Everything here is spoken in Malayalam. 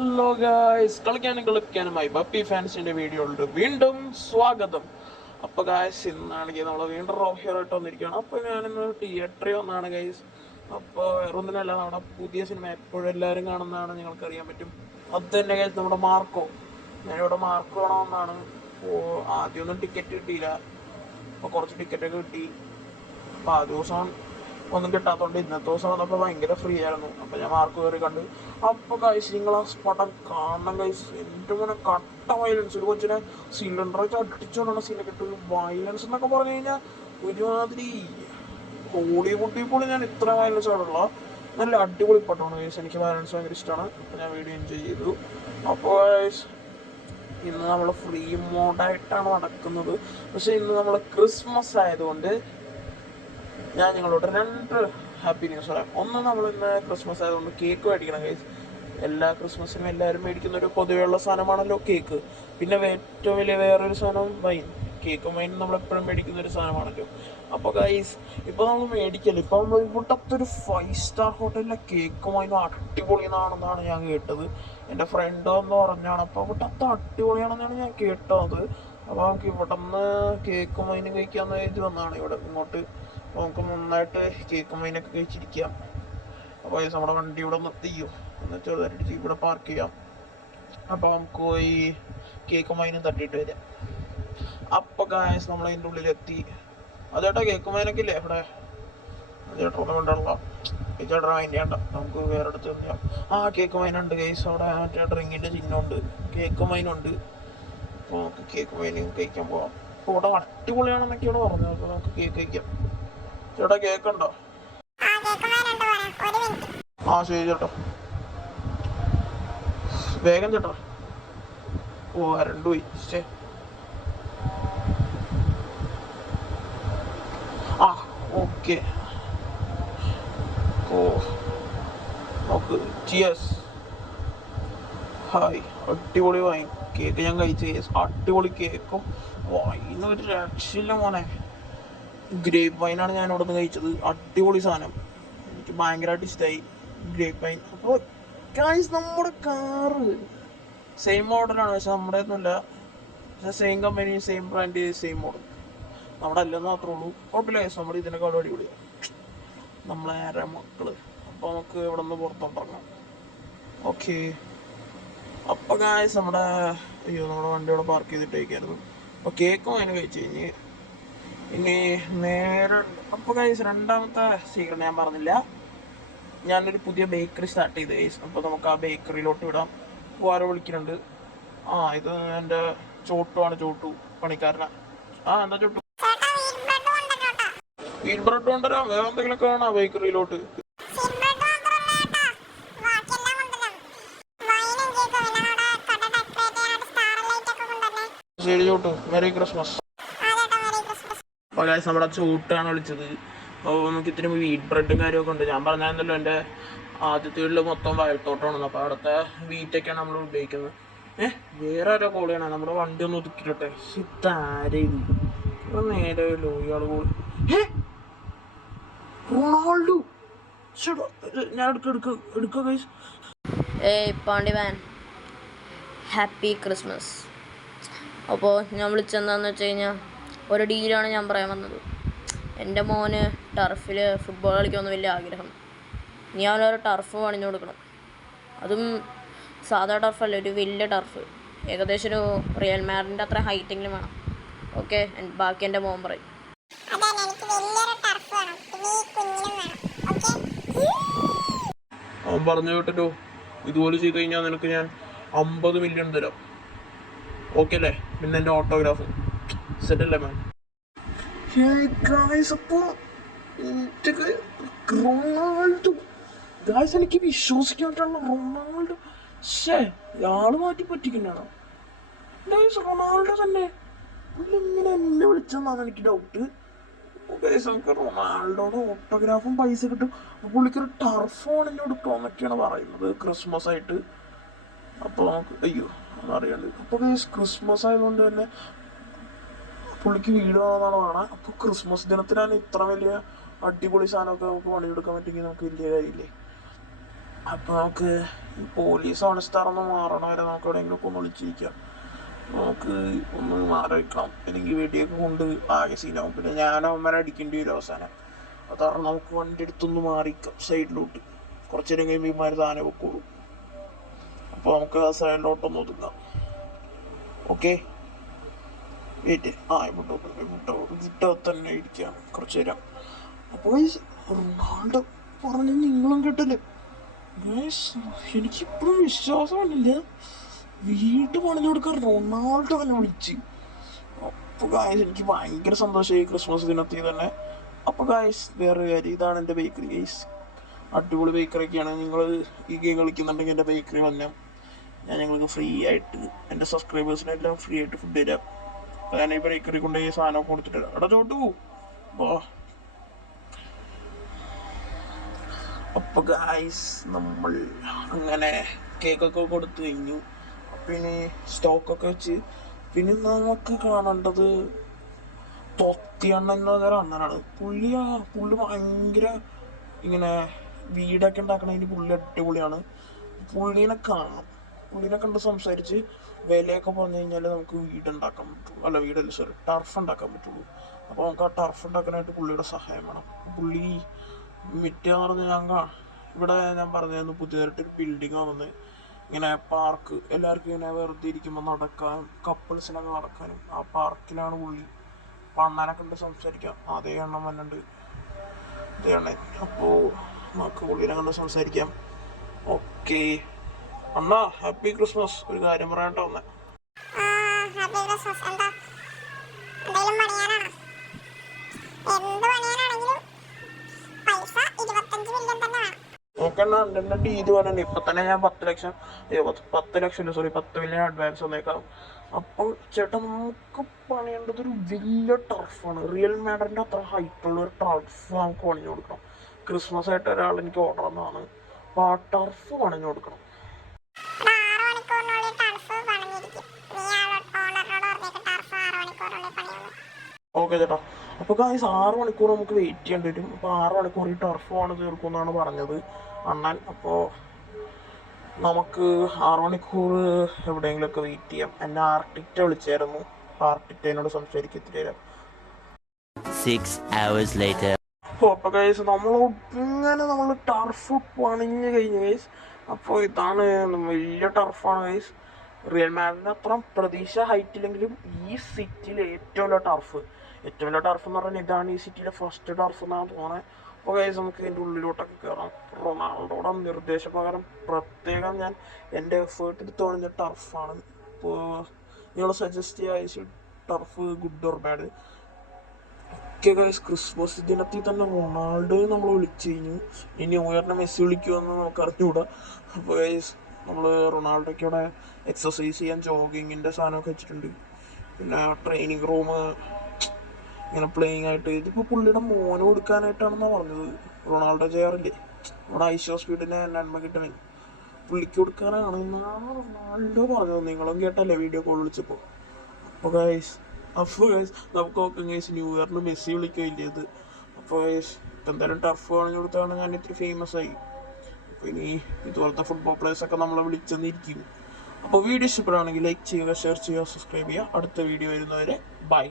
ഹലോ ഗായ്സ്, കളിക്കാനുമായി ബപ്പി ഫാൻസിന്റെ വീഡിയോയിലുണ്ട് വീണ്ടും സ്വാഗതം. അപ്പോൾ ഗായ്സ്, ഇന്നാണെങ്കിൽ നമ്മൾ വീണ്ടും റോക്ക് ഹീറോ ഇട്ട് വന്നിരിക്കുകയാണ്. അപ്പോൾ ഞാനിന്ന് തിയേറ്ററിൽ വന്നാണ് ഗൈസ്. അപ്പോൾ വേറൊന്നിനല്ല, നമ്മുടെ പുതിയ സിനിമ എപ്പോഴും എല്ലാവരും കാണുന്നതാണ്, നിങ്ങൾക്കറിയാൻ പറ്റും. അത് തന്നെ ഗൈസ്, നമ്മുടെ മാർക്കോ. ഞാനിവിടെ മാർക്കോ കാണാമെന്നാണ്. അപ്പോൾ ആദ്യമൊന്നും ടിക്കറ്റ് കിട്ടിയില്ല, അപ്പോൾ കുറച്ച് ടിക്കറ്റൊക്കെ കിട്ടി. അപ്പോൾ ആ ദിവസം ഒന്നും കിട്ടാത്തതുകൊണ്ട് ഇന്നത്തെ ദിവസം വന്നപ്പോൾ ഭയങ്കര ഫ്രീ ആയിരുന്നു. അപ്പോൾ ഞാൻ മാർക്ക് കയറി കണ്ട്. അപ്പോൾ ഗൈസ്, നിങ്ങൾ ആ പടം കാണണം ഗൈസ്. എൻ്റെ മോനെ കട്ട വയലൻസ്. ഒരു കൊച്ചിനെ സിലിണ്ടർ വെച്ച് അടിച്ചുകൊണ്ടുള്ള സീനൊക്കെ ഇട്ട് വയലൻസ് എന്നൊക്കെ പറഞ്ഞു കഴിഞ്ഞാൽ ഒരുമാതിരി ഹോളിവുഡിൽ പോലും ഞാൻ ഇത്ര വയലൻസ് ആയിട്ടുള്ള നല്ല അടിപൊളി പടമാണ് ഗൈസ്. എനിക്ക് വയലൻസ് ഭയങ്കര ഇഷ്ടമാണ്. അപ്പോൾ ഞാൻ വീഡിയോ എൻജോയ് ചെയ്തു. അപ്പോൾ ഗൈസ്, ഇന്ന് നമ്മൾ ഫ്രീ മോഡായിട്ടാണ് നടക്കുന്നത്. പക്ഷേ ഇന്ന് നമ്മൾ ക്രിസ്മസ് ആയതുകൊണ്ട് ഞാൻ നിങ്ങളോട് രണ്ട് ഹാപ്പി ന്യൂസ് പറയാം. ഒന്ന്, നമ്മൾ ഇന്ന് ക്രിസ്മസ് ആയതുകൊണ്ട് കേക്ക് മേടിക്കണം ഗൈസ്. എല്ലാ ക്രിസ്മസിനും എല്ലാവരും മേടിക്കുന്ന ഒരു പൊതുവെയുള്ള സാധനമാണല്ലോ കേക്ക്. പിന്നെ ഏറ്റവും വലിയ വേറൊരു സാധനം വൈൻ. കേക്കും വൈനും നമ്മളെപ്പോഴും മേടിക്കുന്ന ഒരു സാധനമാണല്ലോ. അപ്പോൾ ഗൈസ്, ഇപ്പോൾ നമ്മൾ മേടിക്കല്ലോ. ഇപ്പം ഇവിടുത്തെ ഒരു 5 സ്റ്റാർ ഹോട്ടലിലെ കേക്കും വൈനും അടിപൊളിയാണെന്നാണ് ഞാൻ കേട്ടത്. എൻ്റെ ഫ്രണ്ട് എന്ന് പറഞ്ഞാണ്. അപ്പോൾ ഇവിടുത്തെ അടിപൊളിയാണെന്നാണ് ഞാൻ കേട്ടത്. അപ്പോൾ നമുക്ക് ഇവിടെ നിന്ന് കേക്കും വൈനും കഴിക്കാമെന്ന് കരുതി വന്നതാണ് ഇവിടെ ഇങ്ങോട്ട്. അപ്പോൾ നമുക്ക് നന്നായിട്ട് കേക്കും വൈനൊക്കെ കഴിച്ചിരിക്കാം. അപ്പോൾ നമ്മുടെ വണ്ടി ഇവിടെ നിർത്തിയോ എന്ന് ചെറുതായിട്ട് ഇവിടെ പാർക്ക് ചെയ്യാം. അപ്പോൾ നമുക്ക് ഈ കേക്കും വൈനും തട്ടിയിട്ട് വരാം. അപ്പോൾ ഗായ്സ്, നമ്മൾ അതിൻ്റെ ഉള്ളിലെത്തി. അതേട്ടാ കേക്കും വൈനൊക്കെ ഇല്ലേ ഇവിടെ? ചേട്ടനൊന്നും കൊണ്ടുള്ള ഈ ചേട്ടൻ വൈനാണ്ട, നമുക്ക് വേറെ അടുത്ത് തന്നെയാം. ആ കേക്കും വൈനുണ്ട് ഗൈസ്. അവിടെ മറ്റേ ഡ്രിങ്കിൻ്റെ ചിഹ്നമുണ്ട്, കേക്കും വൈനുണ്ട്. അപ്പോൾ നമുക്ക് കേക്കും വൈനും കഴിക്കാൻ പോവാം. അപ്പോൾ ഇവിടെ അടിപൊളിയാണെന്നൊക്കെയാണ് പറഞ്ഞത്. അപ്പോൾ നമുക്ക് കേക്ക് കഴിക്കാം. ചേട്ടാ കേക്ക് ഉണ്ടോ? ആ ശരി ചേട്ടാ, വേഗം ചേട്ടാ. ഓ, കരണ്ട് പോയി. ആ ഓക്കെ. ഓ നോക്ക്, ചിയേഴ്സ്. ഹായ്, അടിപൊളി വൈൻ. കേക്ക് ഞാൻ കഴിച്ചു. അടിപൊളി കേക്കും വൈനൊരു രക്ഷയില്ല മോനെ. ഗ്രേപ്പ് വൈനാണ് ഞാൻ ഇവിടെ നിന്ന് കഴിച്ചത്. അടിപൊളി സാധനം, എനിക്ക് ഭയങ്കരമായിട്ട് ഇഷ്ടമായി ഗ്രേപ്പ് വൈൻ. അപ്പോൾ ഗൈസ്, നമ്മുടെ കാറ് സെയിം മോഡലാണ്, പക്ഷെ നമ്മുടെ ഒന്നുമില്ല. പക്ഷെ same company, same brand, same model. നമ്മുടെ അല്ലെന്ന് മാത്രമേ ഉള്ളൂ. കുഴപ്പമില്ല ഗൈസ്, നമ്മുടെ ഇതിനേക്കാളും അടിപൊളിയാണ് നമ്മളെ മക്കള്. അപ്പോൾ നമുക്ക് ഇവിടെ നിന്ന് പുറത്തോട്ടിറങ്ങാം. ഓക്കെ. അപ്പോൾ ഗൈസ്, നമ്മുടെ വണ്ടി ഇവിടെ പാർക്ക് ചെയ്തിട്ട് കഴിക്കായിരുന്നു. അപ്പോൾ കേക്കും അതിന് കഴിച്ച് കഴിഞ്ഞ് ഇനി നേരെ. അപ്പോൾ ഗൈസ്, രണ്ടാമത്തെ സീക്രട്ട് ഞാൻ പറഞ്ഞില്ല. ഞാനൊരു പുതിയ ബേക്കറി സ്റ്റാർട്ട് ചെയ്ത് ഗൈസ്. അപ്പോൾ നമുക്ക് ആ ബേക്കറിയിലോട്ട് വിടാം. ആരോ വിളിക്കുന്നുണ്ട്. ആ, ഇത് എൻ്റെ ചോട്ടുവാണ്. ചോട്ടു പണിക്കാരനാ. ആ, എന്താ ചോട്ടു? വീറ്റ് ബ്രെഡ് കൊണ്ടുവരാം. വേറെ എന്തെങ്കിലുമൊക്കെ വേണോ ബേക്കറിയിലോട്ട്? ശരി ചോട്ടു, മെറി ക്രിസ്മസ്. അപ്പോൾ ഗൈസ്, നമ്മുടെ ചോട്ടാണ് വിളിച്ചത്. അപ്പോൾ നമുക്ക് ഇത്തിരി വീറ്റ് ബ്രെഡും കാര്യമൊക്കെ ഉണ്ട്. ഞാൻ പറഞ്ഞായിരുന്നല്ലോ എൻ്റെ ആദ്യത്തെ വീട്ടിൽ മൊത്തം വയൽത്തോട്ടമാണ്. അപ്പോൾ അവിടുത്തെ വീറ്റൊക്കെയാണ് നമ്മൾ ഉപയോഗിക്കുന്നത്. വേറെ ആരോ കോൾ ചെയ്യണം. നമ്മുടെ വണ്ടി ഒന്ന് ഒതുക്കിട്ടെ. ഇതാരും നേരമല്ലോ ഇയാൾ കോൾ. റൊണാൾഡോ. ഞാൻ എടുക്ക ഗൈസ്. പാണ്ടി മാൻ, ഹാപ്പി ക്രിസ്മസ്. അപ്പോൾ ഞാൻ വിളിച്ചെന്താന്ന് വെച്ച് കഴിഞ്ഞാൽ ഒരു ഡീലാണ് ഞാൻ പറയാൻ വന്നത്. എൻ്റെ മോന് ടർഫിൽ ഫുട്ബോൾ കളിക്കാമെന്ന് വലിയ ആഗ്രഹം. നീ അവനൊരു ടർഫ് പണിഞ്ഞു കൊടുക്കണം. അതും സാധാ ടർഫല്ല, ഒരു വലിയ ടർഫ്. ഏകദേശം ഒരു റിയൽ മാഡ്രിഡിൻ്റെ അത്ര ഹൈറ്റെങ്കിലും വേണം. ഓക്കെ, ബാക്കി എൻ്റെ മോൻ പറയും. അവൻ പറഞ്ഞു കേട്ടല്ലോ, ഇതുപോലെ ചെയ്ത് കഴിഞ്ഞാൽ നിനക്ക് ഞാൻ 50 മില്യൺ തരാം. ഓക്കെ അല്ലേ? പിന്നെ എൻ്റെ ഓട്ടോഗ്രാഫ് സെറ്റല്ലേ മാൻ? അപ്പോൾ റൊണാൾഡോ ഗായ്സ്, എനിക്ക് വിശ്വസിക്കാൻ പറ്റുള്ള റൊണാൾഡോ. ഇയാള് മാറ്റി പറ്റിക്കുന്നതാണോ ഗായ്സ്? റൊണാൾഡോ തന്നെ ഇങ്ങനെ എന്നെ വിളിച്ചെന്നാണ് എനിക്ക് ഡൗട്ട്. ഗായ്സ്, നമുക്ക് റൊണാൾഡോയുടെ ഓട്ടോഗ്രാഫും പൈസ കിട്ടും. പുള്ളിക്കൊരു ടർഫോൺ എന്നെ കൊടുക്കുമെന്നൊക്കെയാണ് പറയുന്നത് ക്രിസ്മസ് ആയിട്ട്. അപ്പോൾ നമുക്ക് അതറിയാണ്ട്. അപ്പോൾ ഗായ്സ്, ക്രിസ്മസ് ആയതുകൊണ്ട് തന്നെ പുള്ളിക്ക് വീട് വേണമെന്നാണ് പറയുന്നത്. അപ്പോൾ ക്രിസ്മസ് ദിനത്തിനാണ് ഇത്ര വലിയ അടിപൊളി സാധനമൊക്കെ നമുക്ക് പണിയെടുക്കാൻ പറ്റുമെങ്കിൽ നമുക്ക് വലിയ കാര്യമില്ലേ? അപ്പോൾ നമുക്ക് ഈ പോലീസ് ഓണസ്റ്റാറൊന്ന് മാറണ വരെ നമുക്ക് എവിടെയെങ്കിലും ഒന്ന് വിളിച്ചിരിക്കാം. നമുക്ക് ഒന്ന് മാറി വയ്ക്കണം, അല്ലെങ്കിൽ വെടിയൊക്കെ കൊണ്ട് ആകെ സീനാവും. പിന്നെ ഞാൻ അവന്മാരെ അടിക്കേണ്ടി വരും അവസാനം. അതാണ് നമുക്ക് വണ്ടി എടുത്തൊന്ന് മാറിക്കാം സൈഡിലോട്ട്. കുറച്ച് നേരം കഴിയുമ്പോൾ ഇമാര് താനെ വെക്കോളും. അപ്പോൾ നമുക്ക് ആ സൈഡിലോട്ടൊന്ന് ഒതുങ്ങാം. Okay, wait. ഇവിടെ തന്നെ ഇരിക്കുകയാണ് കുറച്ച് നേരം. അപ്പോൾ റൊണാൾഡോ പറഞ്ഞ നിങ്ങളും കേട്ടില്ലേ ഗൈസ്? എനിക്കിപ്പോഴും വിശ്വാസമല്ല, വീട് പണിഞ്ഞു കൊടുക്കാൻ റൊണാൾഡോ തന്നെ വിളിച്ച്. അപ്പോൾ ഗൈസ് എനിക്ക് ഭയങ്കര സന്തോഷമായി ക്രിസ്മസ് ദിനത്തിൽ തന്നെ. അപ്പോൾ ഗൈസ് വേറെ കാര്യം, ഇതാണ് എൻ്റെ ബേക്കറി ഗൈസ്. അടിപൊളി ബേക്കറിയൊക്കെയാണ്. നിങ്ങൾ ഈ ഗെയിം കളിക്കുന്നുണ്ടെങ്കിൽ എൻ്റെ ബേക്കറി വന്നാൽ ഞങ്ങൾക്ക് ഫ്രീ ആയിട്ട്, എൻ്റെ സബ്സ്ക്രൈബേഴ്സിനെല്ലാം ഫ്രീ ആയിട്ട് ഫുഡ് തരാം. അപ്പോൾ ഞാൻ ഈ ബേക്കറി കൊണ്ട് ഈ സാധനം കൊടുത്തിട്ട് അവിടെ ചോട്ട് പോവും. അപ്പോൾ ഗൈസ് നമ്മൾ അങ്ങനെ കേക്കൊക്കെ കൊടുത്തു കഴിഞ്ഞു. പിന്നെ സ്റ്റോക്കൊക്കെ വെച്ച് പിന്നെ നമുക്ക് കാണേണ്ടത് തൊത്തിയണ്ണൻ എന്ന് പറഞ്ഞ അണ്ണനാണ്. പുള്ളി ഭയങ്കര ഇങ്ങനെ വീടൊക്കെ ഉണ്ടാക്കണതിന് പുള്ളി അടിപൊളിയാണ്. പുള്ളീനെ കാണാം, പുള്ളീനെ കണ്ട് സംസാരിച്ച് വിലയൊക്കെ പറഞ്ഞു കഴിഞ്ഞാൽ നമുക്ക് വീടുണ്ടാക്കാൻ പറ്റുള്ളൂ. അല്ല വീടല്ല, സോറി, ടർഫ് ഉണ്ടാക്കാൻ പറ്റുള്ളൂ. അപ്പോൾ നമുക്ക് ആ ടർഫ് ഉണ്ടാക്കാനായിട്ട് പുള്ളിയുടെ സഹായം വേണം. പുള്ളി മിറ്റെന്ന് പറഞ്ഞാൽ ഇവിടെ ഞാൻ പറഞ്ഞായിരുന്നു പുതിയതായിട്ടൊരു ബിൽഡിങ് വന്നത്. ഇങ്ങനെ പാർക്ക്, എല്ലാവർക്കും ഇങ്ങനെ വെറുതെ ഇരിക്കുമ്പോൾ നടക്കാനും കപ്പിൾസിനൊക്കെ നടക്കാനും ആ പാർക്കിലാണ് പുള്ളി. അപ്പോൾ അണ്ണനെ കണ്ട് സംസാരിക്കാം. അതേ എണ്ണം വന്നുണ്ട്, അതേ എണ്ണ. അപ്പോൾ നമുക്ക് പുള്ളിനെ കണ്ട് സംസാരിക്കാം. ഓക്കെ അണ്ണാ, ഹാപ്പി ക്രിസ്മസ്. ഒരു കാര്യം പറയാനായിട്ട് വന്നേ. നോക്കണ്ണ, എൻ്റെ ഡീല് പറഞ്ഞിട്ടുണ്ട്. ഇപ്പം തന്നെ ഞാൻ 10 ലക്ഷം, 10 മില്യൺ അഡ്വാൻസ് വന്നേക്കാം. അപ്പോൾ ചേട്ടാ നമുക്ക് പണിയേണ്ടത് ഒരു വലിയ ടർഫാണ്. റിയൽ മാഡറിൻ്റെ അത്ര ഹൈറ്റുള്ള ഒരു ടർഫ് നമുക്ക് പണിഞ്ഞു കൊടുക്കണം. ക്രിസ്മസ് ആയിട്ട് ഒരാൾ എനിക്ക് ഓർഡർ തന്നതാണ്. അപ്പോൾ ആ ടർഫ് പണിഞ്ഞു കൊടുക്കണം. ഓക്കെ ചേട്ടാ. അപ്പോൾ ഗൈസ് 6 മണിക്കൂർ നമുക്ക് വെയിറ്റ് ചെയ്യേണ്ടി വരും. അപ്പോൾ 6 മണിക്കൂർ ഈ ടർഫ് ആണ് തീർക്കുമെന്നാണ് പറഞ്ഞത് അണ്ണൻ. അപ്പോൾ നമുക്ക് 6 മണിക്കൂർ എവിടെയെങ്കിലുമൊക്കെ വെയിറ്റ് ചെയ്യാം. എന്നെ ആർട്ടിക്റ്റ വിളിച്ചായിരുന്നു. ആർട്ടിക്റ്റേനോട് സംസാരിക്കത്തില്ല. 6 hours later. അപ്പോൾ ഗൈസ് നമ്മൾ ടർഫ് പണിഞ്ഞ് കഴിഞ്ഞു ഗൈസ്. അപ്പോൾ ഇതാണ് വലിയ ടർഫാണ് ഗൈസ്. റിയൽ മാഡ്രിഡിന് അത്ര പ്രതീക്ഷ ഹൈറ്റില്ലെങ്കിലും ഈ സിറ്റിയിലെ ഏറ്റവും വലിയ ടർഫ് എന്ന് പറഞ്ഞാൽ ഇതാണ്. ഈ സിറ്റിയിലെ ഫസ്റ്റ് ടർഫ് എന്നാണ് തോന്നുന്നത്. അപ്പോൾ ഗൈസ് നമുക്ക് ഇതിൻ്റെ ഉള്ളിലോട്ടൊക്കെ കയറാം. റൊണാൾഡോയുടെ നിർദ്ദേശപ്രകാരം പ്രത്യേകം ഞാൻ എൻ്റെ എഫേർട്ട് എടുത്ത് പണിഞ്ഞ ടർഫാണ്. ഇപ്പോൾ നിങ്ങൾ സജസ്റ്റ് ചെയ്യുക turf good or bad. Okay guys, Christmas ദിനത്തിൽ തന്നെ റൊണാൾഡോയെ നമ്മൾ വിളിച്ചു കഴിഞ്ഞു. ഇനി ന്യൂ ഇയറിനെ മെസ്സി വിളിക്കുമെന്ന് നമുക്ക് അറിഞ്ഞുകൂടാ. അപ്പോൾ ഗൈസ് നമ്മൾ റൊണാൾഡോയ്ക്ക് ഇവിടെ എക്സസൈസ് ചെയ്യാൻ ജോഗിങ്ങിൻ്റെ സാധനമൊക്കെ വെച്ചിട്ടുണ്ട്. പിന്നെ ട്രെയിനിങ് റൂം, ഇങ്ങനെ പ്ലേയിങ് ആയിട്ട്. ഇതിപ്പോൾ പുള്ളിയുടെ മോന് കൊടുക്കാനായിട്ടാണെന്നാണ് പറഞ്ഞത്. റൊണാൾഡോ ചെയ്യാറില്ലേ നമ്മുടെ ഐഷോ സ്പീഡിനെ നന്മ കിട്ടണേ, പുള്ളിക്ക് കൊടുക്കാനാണ് എന്നാണ് റൊണാൾഡോ പറഞ്ഞത്. നിങ്ങളും കേട്ടല്ലേ വീഡിയോ കോൾ വിളിച്ചപ്പോൾ. അപ്പോൾ ഗൈസ് നമുക്ക് നോക്കാം ഗൈസ്, ന്യൂ ഇയറിന് മെസ്സി വിളിക്കുകയില്ലേത്. അപ്പോൾ ഗൈസ് എന്തായാലും ടർഫ് കാണിച്ചു കൊടുത്താണ് ഞാൻ ഇത്തിരി ഫേമസ് ആയി. അപ്പോൾ ഇനി ഇതുപോലത്തെ ഫുട്ബോൾ പ്ലേയേഴ്സൊക്കെ നമ്മളെ വിളിച്ചെന്നിരിക്കും. അപ്പോൾ വീഡിയോ ഇഷ്ടപ്പെടുകയാണെങ്കിൽ ലൈക്ക് ചെയ്യുക, ഷെയർ ചെയ്യുക, സബ്സ്ക്രൈബ് ചെയ്യുക. അടുത്ത വീഡിയോ വരുന്നവരെ ബൈ.